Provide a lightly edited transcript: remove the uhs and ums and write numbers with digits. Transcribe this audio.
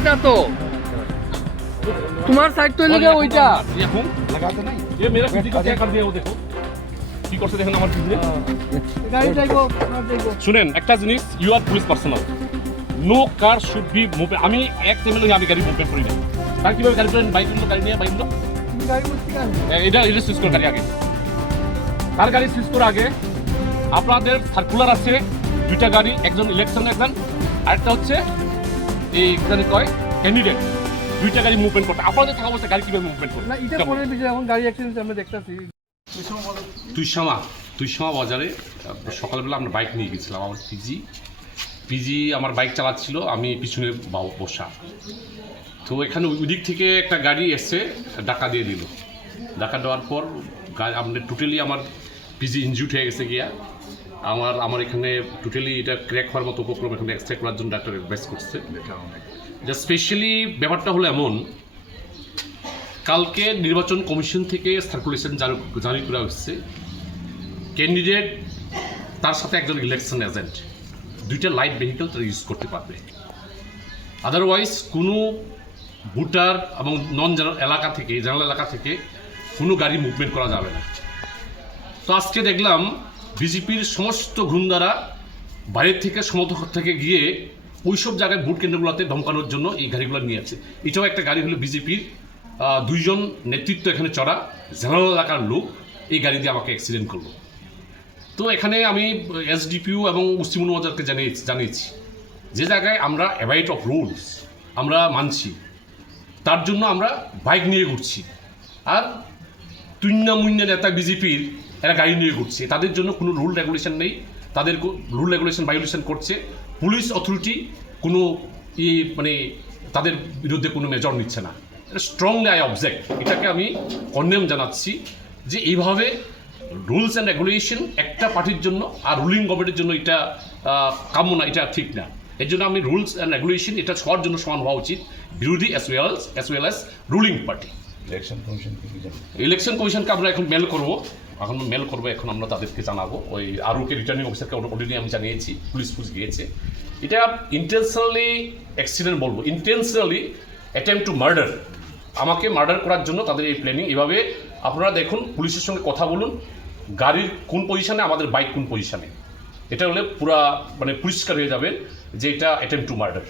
সাইডটা তো তোমার সাইড তো লাগে ওইটা এখন लगाते नहीं ये मेरा पीछे का क्या कर दिया वो देखो কি করতে দেখেন আমার পিছনে গাড়ি যাইবো না যাইবো শুনেন একটা জিনিস you are police personal no car should be move আমি এক টাইমে আমি গাড়ি মুভমেন্ট করি না তার কিভাবে গাড়ি করেন বাইকগুলো গাড়ি নিয়ে বাইকগুলো তুমি গাড়ি বুঝতে কেন এটা সুইচ করে গাড়ি আগে তার গাড়ি সুইচ করে আগে আপনাদের সার্কুলার আছে দুইটা গাড়ি একজন ইলেকশন একজন আরেকটা হচ্ছে এই এখানে কয় ক্যান্ডিডেট দুইটা গাড়ি মুভমেন্ট করতে আপনাদের থাকা অবস্থায় গাড়ি কিভাবে মুভমেন্ট করতে না এটা পরে বিষয় এখন গাড়ি অ্যাক্সিডেন্ট আমরা দেখতাছি তুইসামা বাজারে সকালবেলা আমরা বাইক নিয়ে গেছিলাম আমার পিজি আমার বাইক চালাচ্ছিল আমি পিছনে বসা তো এখানে ওই দিক থেকে একটা গাড়ি এসে ডাকা দিয়ে দিল ডাকা দেওয়ার পর আমাদের টোটালি আমার পিজি ইনজিউড হয়ে গেছে গিয়া আমার এখানে টোটালি এটা ক্র্যাক হওয়ার মতো উপক্রম এখানে এক্সট্রা করার জন্য ডাক্তার অ্যাডভাইস করছে যা স্পেশালি ব্যাপারটা হলো এমন কালকে নির্বাচন কমিশন থেকে সার্কুলেশন জারি করা হচ্ছে ক্যান্ডিডেট তার সাথে একজন ইলেকশন এজেন্ট দুইটা লাইট ভেহিকেল তারা ইউজ করতে পারবে আদারওয়াইজ কোনো ভোটার এবং নন এলাকা থেকে জেনারেল এলাকা থেকে কোনো গাড়ি মুভমেন্ট করা যাবে না তো আজকে দেখলাম বিজেপির সমস্ত গুন্ডারা বাইরের থেকে সমর্থক থেকে গিয়ে ওইসব জায়গায় ভোট কেন্দ্রগুলোতে ধমকানোর জন্য এই গাড়িগুলো নিয়ে আছে এটাও একটা গাড়ি হলো বিজেপির দুইজন নেতৃত্ব এখানে চড়া জেনারেল এলাকার লোক এই গাড়ি দিয়ে আমাকে অ্যাক্সিডেন্ট করলো তো এখানে আমি এসডিপিও এবং মুসলিমুল মজারকে জানিয়েছি যে জায়গায় আমরা অ্যাভয়েড অফ রুলস আমরা মানছি তার জন্য আমরা বাইক নিয়ে ঘুরছি আর তুইন্না মুন্না নেতা বিজেপির এরা গাড়ি নিয়ে ঘুরছে তাদের জন্য কোনো রুল রেগুলেশন নেই তাদের রুল রেগুলেশন ভায়োলেশন করছে পুলিশ অথরিটি কোনো মানে তাদের বিরুদ্ধে কোনো মেজর নিচ্ছে না এটা স্ট্রংলি আই অবজেক্ট এটাকে আমি কন্ডেম জানাচ্ছি যে এইভাবে রুলস অ্যান্ড রেগুলেশন একটা পার্টির জন্য আর রুলিং গভর্নমেন্টের জন্য এটা কাম্য না এটা ঠিক না এর জন্য আমি রুলস অ্যান্ড রেগুলেশন এটা সবার জন্য সমান হওয়া উচিত বিরোধী as well as ruling party election কমিশনকে আমরা এখন মেল করবো এখন আমরা তাদেরকে জানাবো ওই আরওকে রিটার্নিং অফিসারকে অলরেডি আমি জানিয়েছি পুলিশ গিয়েছে এটা ইন্টেনশনালি অ্যাক্সিডেন্ট বলবো ইন্টেনশনালি অ্যাটেম্প টু মার্ডার আমাকে মার্ডার করার জন্য তাদের এই প্ল্যানিং এভাবে আপনারা দেখুন পুলিশের সঙ্গে কথা বলুন গাড়ির কোন পজিশনে আমাদের বাইক কোন পজিশনে এটা হলে পুরা মানে পরিষ্কার হয়ে যাবে যে এটা অ্যাটেম্প টু মার্ডার